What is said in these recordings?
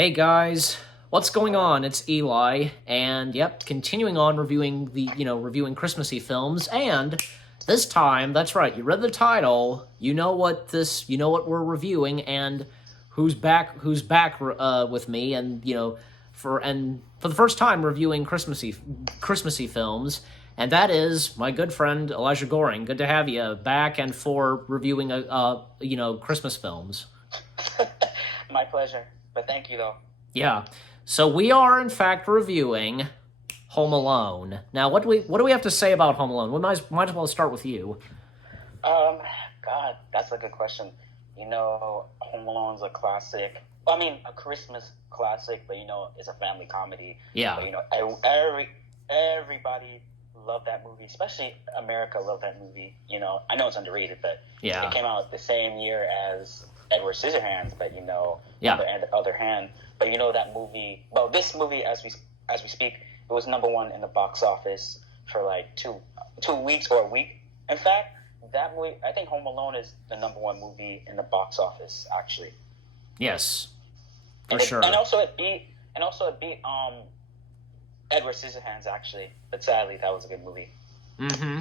Hey guys, what's going on? It's Eli, and yep, continuing on reviewing Christmassy films, and this time, that's right, you read the title, you know what we're reviewing, and who's back with me, and for the first time reviewing Christmassy films, and that is my good friend Elijah Goring. Good to have you back and for reviewing Christmas films. My pleasure. But thank you, though. Yeah. So we are in fact reviewing Home Alone. Now, what do we have to say about Home Alone? We might as well start with you. Um, God, that's a good question. Home Alone's a classic. Well, I mean, a Christmas classic, but it's a family comedy. Yeah. But everybody loved that movie, especially America loved that movie. I know it's underrated, but Yeah. it came out the same year as Edward Scissorhands. But Yeah. on the other hand, but that movie. Well, this movie, as we speak, it was number one in the box office for like two weeks or a week. In fact, that movie, I think Home Alone is the number one movie in the box office, actually. Yes. For And sure. and also it beat Edward Scissorhands, actually. But sadly, that was a good movie. Mm-hmm.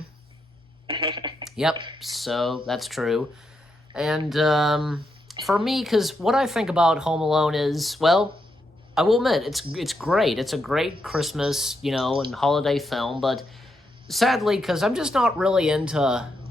Yep. So that's true. And for me, because what I think about Home Alone is, well, I will admit it's great. It's a great Christmas, and holiday film, but sadly, because I'm just not really into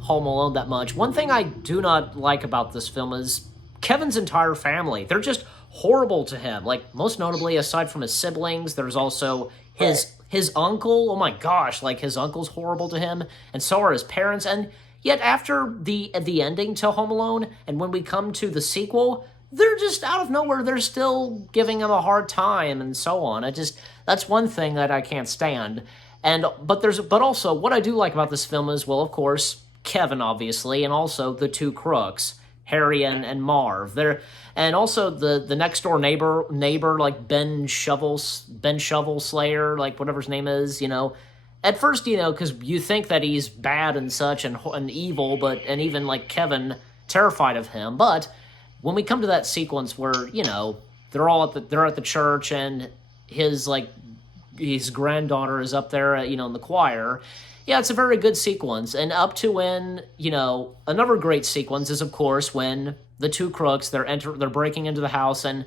Home Alone that much. One thing I do not like about this film is Kevin's entire family. They're just horrible to him. Like, most notably, aside from his siblings, there's also his uncle. Oh my gosh, like his uncle's horrible to him, and so are his parents. And yet, after the ending to Home Alone, and when we come to the sequel, they're just out of nowhere. They're still giving him a hard time, and so on. That's one thing that I can't stand. But also what I do like about this film is, well, of course, Kevin, obviously, and also the two crooks, Harry and Marv. And also the next door neighbor, like Ben Shovel Slayer, like whatever his name is. At first, because you think that he's bad and such and evil, and even like Kevin terrified of him. But when we come to that sequence where they're at the church, and his granddaughter is up there, in the choir. Yeah, it's a very good sequence. And up to when, another great sequence is, of course, when the two crooks, they're breaking into the house, and,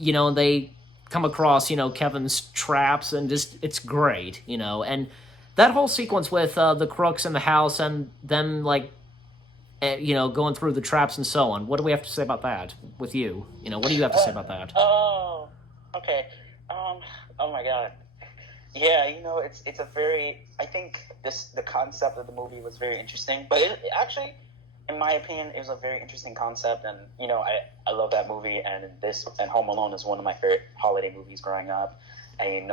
they come across, Kevin's traps, and just, it's great, And that whole sequence with the crooks in the house and them, going through the traps and so on. What do we have to say about that with you? What do you have to say about that? Oh, okay. Oh my God. Yeah, it's a very. I think the concept of the movie was very interesting, but it actually, in my opinion, it was a very interesting concept, and I love that movie, and Home Alone is one of my favorite holiday movies growing up, and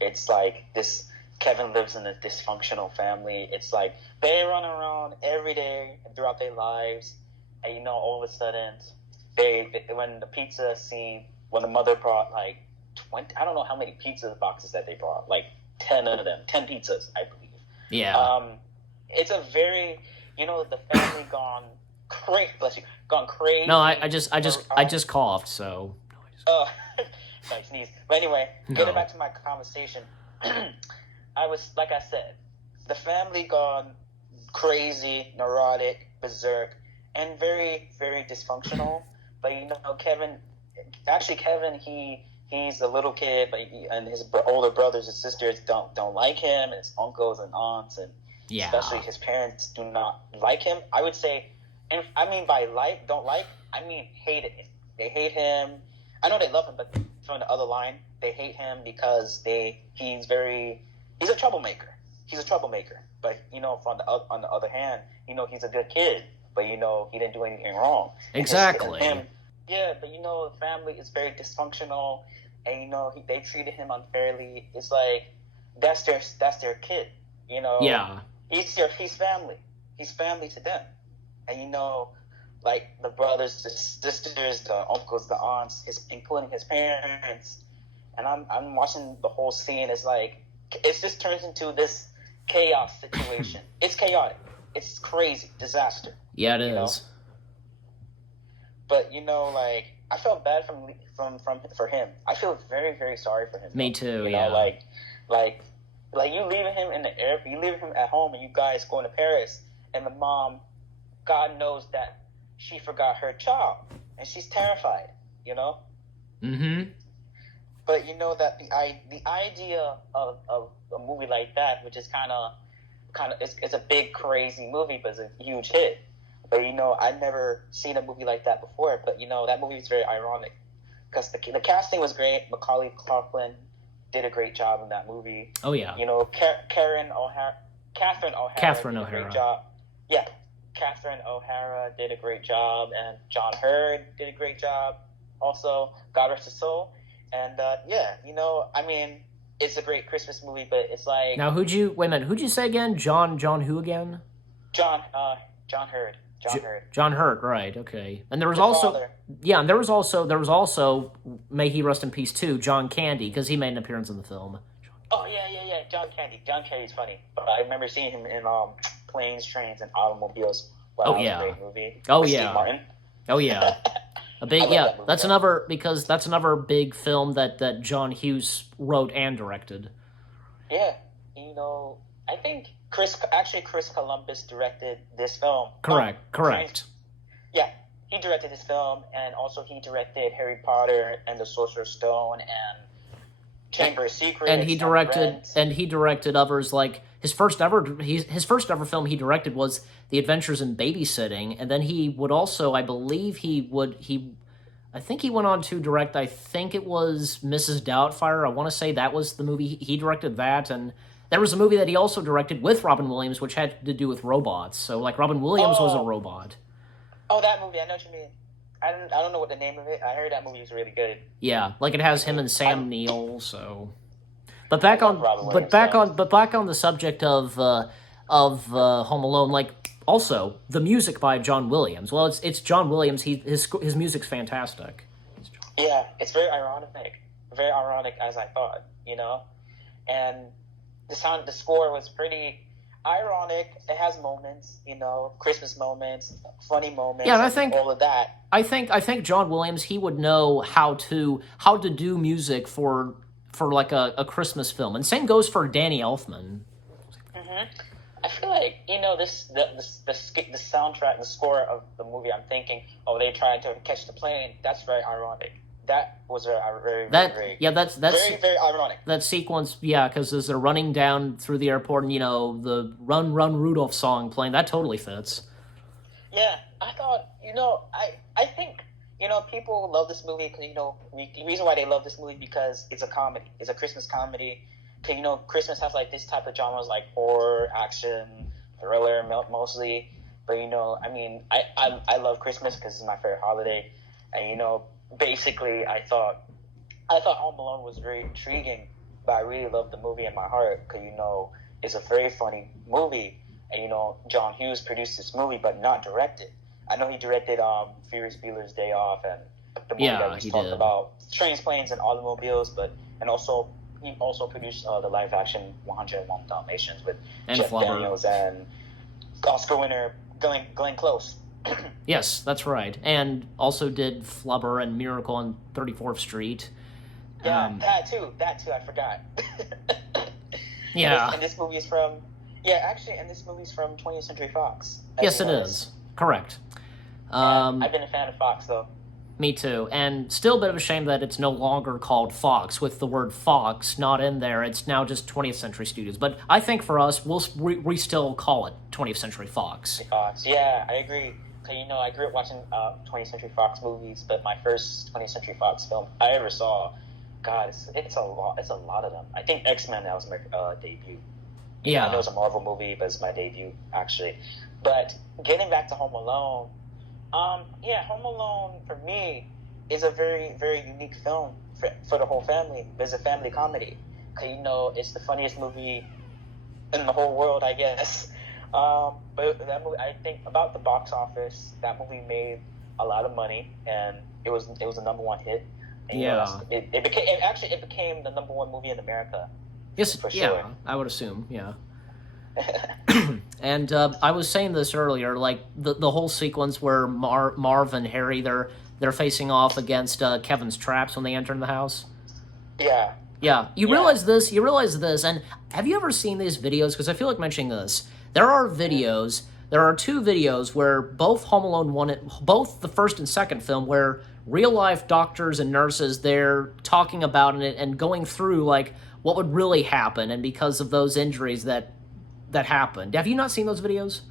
it's like this. Kevin lives in a dysfunctional family. It's like they run around every day and throughout their lives, and all of a sudden, when the pizza scene, when the mother brought like 20, I don't know how many pizza boxes that they brought, like 10 of them, 10 pizzas, I believe. Yeah. It's a very, the family gone crazy, bless you, gone crazy. No, I just coughed, so. Oh, sorry, sneeze. But anyway, No. getting back to my conversation, like I said, the family gone crazy, neurotic, berserk, and very, very dysfunctional. But Kevin, he's a little kid, and his older brothers and sisters don't like him, and his uncles and aunts, and Yeah. especially his parents do not like him. I would say, and I mean by don't like, I mean hate him. They hate him. I know they love him, but from the other line, they hate him because he's a troublemaker. He's a troublemaker. But on the other hand, he's a good kid, but he didn't do anything wrong. Exactly. Yeah, but the family is very dysfunctional, and they treated him unfairly. It's like that's their kid. Yeah. He's family. He's family to them, and like the brothers, the sisters, the uncles, the aunts, including his parents. And I'm watching the whole scene. It's like it just turns into this chaos situation. It's chaotic. It's crazy disaster. Yeah, it is. But I felt bad for him. I feel very very sorry for him. Me too. You Yeah. know, like you leaving him in the air, you leaving him at home, and you guys going to Paris, and the mom, God knows that she forgot her child, and she's terrified. You know. Mm-hmm. But you know that the idea of a movie like that, which is kind of it's a big crazy movie, but it's a huge hit. But you know, I'd never seen a movie like that before. But you know, that movie was very ironic because the casting was great. Macaulay Culkin did a great job in that movie. Oh yeah. You know, Catherine O'Hara Catherine did a O'Hara. great job. Yeah, Catherine O'Hara did a great job, and John Hurd did a great job. Also, God rest his soul. And yeah, you know, I mean, it's a great Christmas movie, but it's like Now, wait a minute, who'd you say again? John who again? John Hurd. John Hurt, right? Okay. And there was The also father. and there was also may he rest in peace too, John Candy, because he made an appearance in the film. Oh yeah. John Candy. John Candy's funny. But I remember seeing him in Planes, Trains, and Automobiles. Wow, that was a great movie. Oh With yeah. Steve Martin. Oh yeah. A big I love that movie, that's another big film that John Hughes wrote and directed. Yeah, you know, I think Chris Columbus directed this film. Correct. Yeah, he directed this film, and also he directed Harry Potter and the Sorcerer's Stone and Chamber of Secrets. And he directed others like his first ever film he directed was The Adventures in Babysitting, and then he would also, I believe I think he went on to direct, I think it was Mrs. Doubtfire. I want to say that was the movie he directed that, and there was a movie that he also directed with Robin Williams, which had to do with robots. So like Robin Williams was a robot. Oh, that movie, I know what you mean. I don't know what the name of it. I heard that movie was really good. Yeah, like it has him and Sam Neill. So, but back on the subject of Home Alone, like also the music by John Williams. Well, it's John Williams. His music's fantastic. Yeah, it's very ironic as I thought, you know, and the score was pretty ironic. It has moments, you know, Christmas moments, funny moments. Yeah, and I think all of that. I think John Williams, he would know how to do music for like a Christmas film, and same goes for Danny Elfman. Mm-hmm. I feel like, you know, the soundtrack, the score of the movie. I'm thinking, oh, they tried to catch the plane. That's very ironic. That was very that's very very ironic. That sequence, yeah, because as they're running down through the airport, and you know the "Run Run Rudolph" song playing, that totally fits. Yeah, I thought, you know, I think, you know, people love this movie because, you know, the reason why they love this movie because it's a comedy. It's a Christmas comedy. Because, you know, Christmas has like this type of genres like horror, action, thriller mostly. But, you know, I mean, I love Christmas because it's my favorite holiday, and, you know, basically, I thought Home Alone was very intriguing, but I really loved the movie in my heart because, you know, it's a very funny movie, and, you know, John Hughes produced this movie but not directed. I know he directed Ferris Bueller's Day Off and the movie that we talked about, Trains, Planes, and Automobiles, he also produced the live action 101 Dalmatians with Jeff Daniels and Oscar winner Glenn Close. Yes, that's right. And also did Flubber and Miracle on 34th Street. Yeah, that too, I forgot. Yeah. And this movie is from 20th Century Fox. Yes, it is. Correct. I've been a fan of Fox, though. Me too. And still a bit of a shame that it's no longer called Fox. With the word Fox not in there, it's now just 20th Century Studios. But I think for us, we still call it 20th Century Fox. Fox, yeah, I agree. You know, I grew up watching 20th Century Fox movies, but my first 20th Century Fox film I ever saw, God, it's a lot of them. I think X-Men, that was my debut. Yeah. I know it was a Marvel movie, but it's my debut, actually. But getting back to Home Alone, Home Alone, for me, is a very, very unique film for the whole family. It's a family comedy. You know, it's the funniest movie in the whole world, I guess. But that movie, I think about the box office, that movie made a lot of money, and it was a number one hit. And, yeah. You know, it became the number one movie in America. Yes, for sure. Yeah, I would assume, yeah. And I was saying this earlier, like the whole sequence where Marv and Harry, they're they're facing off against Kevin's traps when they enter the house. Yeah. Yeah, you realize this, and have you ever seen these videos? Because I feel like mentioning this. There are two videos where both Home Alone both the first and second film, where real life doctors and nurses, they're talking about it and going through like what would really happen, and because of those injuries that happened. Have you not seen those videos?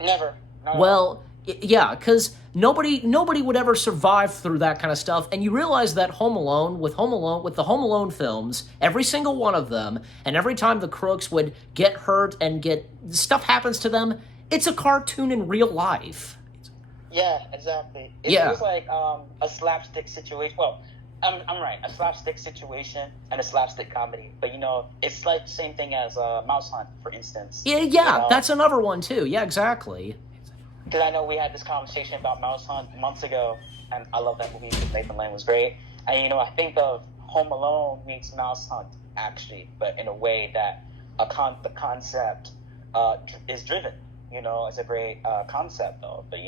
Never. No. Well, yeah, because nobody would ever survive through that kind of stuff, and you realize that with the Home Alone films, every single one of them, and every time the crooks would get hurt and stuff happens to them, it's a cartoon in real life. Yeah, exactly. It was like a slapstick situation. Well, I'm right, a slapstick situation and a slapstick comedy. But it's like the same thing as Mouse Hunt, for instance. Yeah, that's another one too. Yeah, exactly. Because I know we had this conversation about Mouse Hunt months ago, and I love that movie because Nathan Lane was great. And I think of Home Alone meets Mouse Hunt, actually, but in a way that the concept is driven. It's a great concept though. But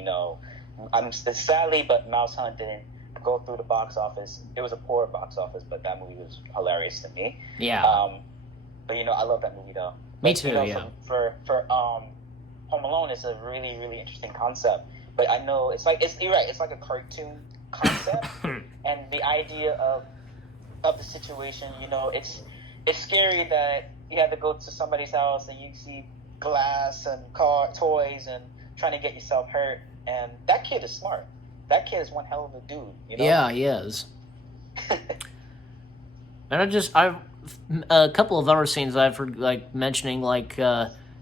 sadly, but Mouse Hunt didn't go through the box office. It was a poor box office, but that movie was hilarious to me. Yeah. But I love that movie though. Me too. Yeah. For Home Alone is a really, really interesting concept, but I know you're right. It's like a cartoon concept, and the idea of the situation. It's scary that you have to go to somebody's house and you see glass and toys and trying to get yourself hurt. And that kid is smart. That kid is one hell of a dude. Yeah, he is. And I've a couple of other scenes I've heard mentioning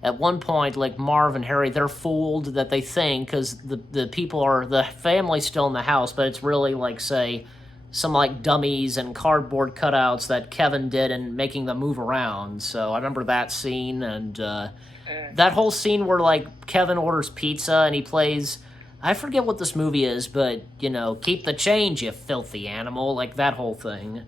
at one point, like Marv and Harry, they're fooled that they think, because the family's still in the house, but it's really say some dummies and cardboard cutouts that Kevin did and making them move around. So I remember that scene, and that whole scene where Kevin orders pizza and he plays, I forget what this movie is, but keep the change, you filthy animal, that whole thing.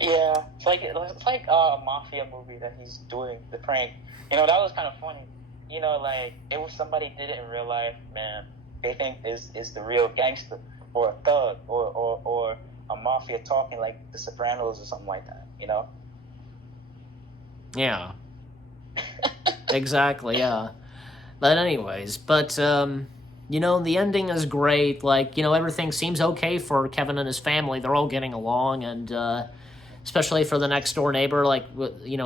Yeah, it's like a mafia movie that he's doing, the prank. That was kind of funny. If somebody did it in real life, man, they think is the real gangster or a thug or a mafia talking like The Sopranos or something like that. Yeah. Exactly. Yeah. But anyways, the ending is great. Everything seems okay for Kevin and his family. They're all getting along, and especially for the next door neighbor,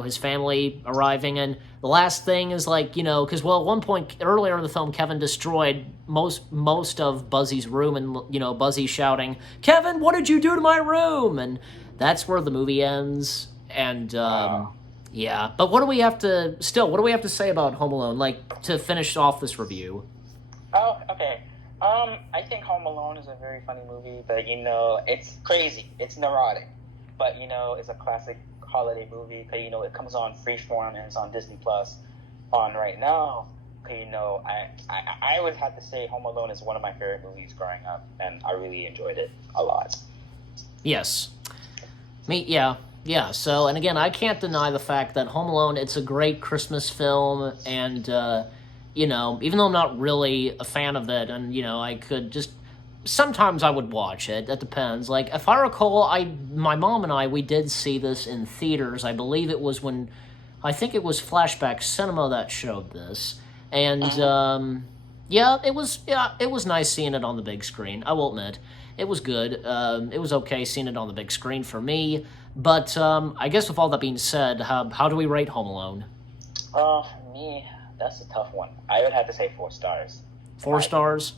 his family arriving. And the last thing is because at one point earlier in the film, Kevin destroyed most of Buzzy's room, and Buzzy shouting, "Kevin, what did you do to my room?" And that's where the movie ends. And yeah, but what do we have to say about Home Alone, to finish off this review? Oh, okay. I think Home Alone is a very funny movie, but it's crazy, it's neurotic. But it's a classic holiday movie because it comes on Freeform and it's on Disney Plus on right now. I would have to say Home Alone is one of my favorite movies growing up, and I really enjoyed it a lot. Yes, yeah. So, and again, I can't deny the fact that Home Alone, it's a great Christmas film, and even though I'm not really a fan of it, and I could just. Sometimes I would watch it. That depends. If I recall, my mom and I, we did see this in theaters. I believe it was I think it was Flashback Cinema that showed this. And, it was nice seeing it on the big screen. I will admit. It was good. It was okay seeing it on the big screen for me. But, I guess with all that being said, how do we rate Home Alone? For me, that's a tough one. I would have to say 4 stars. 4 stars?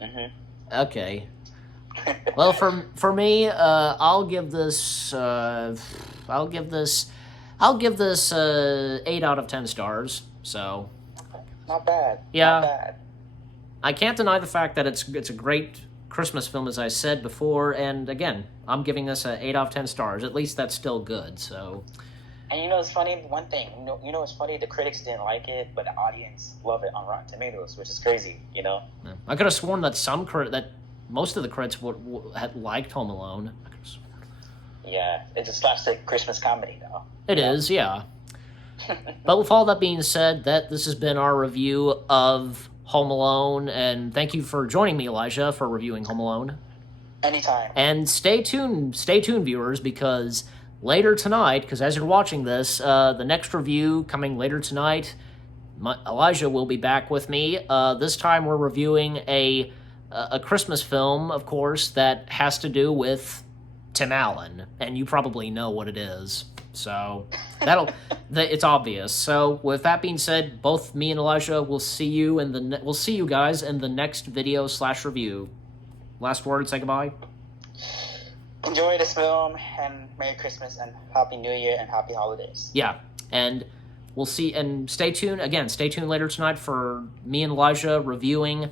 Mm-hmm. Okay. Well, for me, I'll give this 8 out of 10 stars. So. Not bad. Yeah. Not bad. I can't deny the fact that it's a great Christmas film, as I said before, and again, I'm giving this 8 out of 10 stars. At least that's still good. So. And it's funny. One thing, it's funny. The critics didn't like it, but the audience love it on Rotten Tomatoes, which is crazy. Yeah. I could have sworn that that most of the critics had liked Home Alone. Yeah, it's a slapstick Christmas comedy, though. It is, yeah. But with all that being said, this has been our review of Home Alone, and thank you for joining me, Elijah, for reviewing Home Alone. Anytime. And stay tuned, viewers, because later tonight, because as you're watching this, the next review coming later tonight, Elijah will be back with me. This time we're reviewing a Christmas film, of course, that has to do with Tim Allen, and you probably know what it is. So it's obvious. So with that being said, both me and Elijah will see you we'll see you guys in the next video / review. Last word, say goodbye. Enjoy this film, and Merry Christmas, and Happy New Year, and Happy Holidays. Yeah, and we'll see, and stay tuned later tonight for me and Elijah reviewing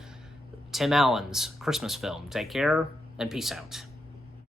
Tim Allen's Christmas film. Take care, and peace out.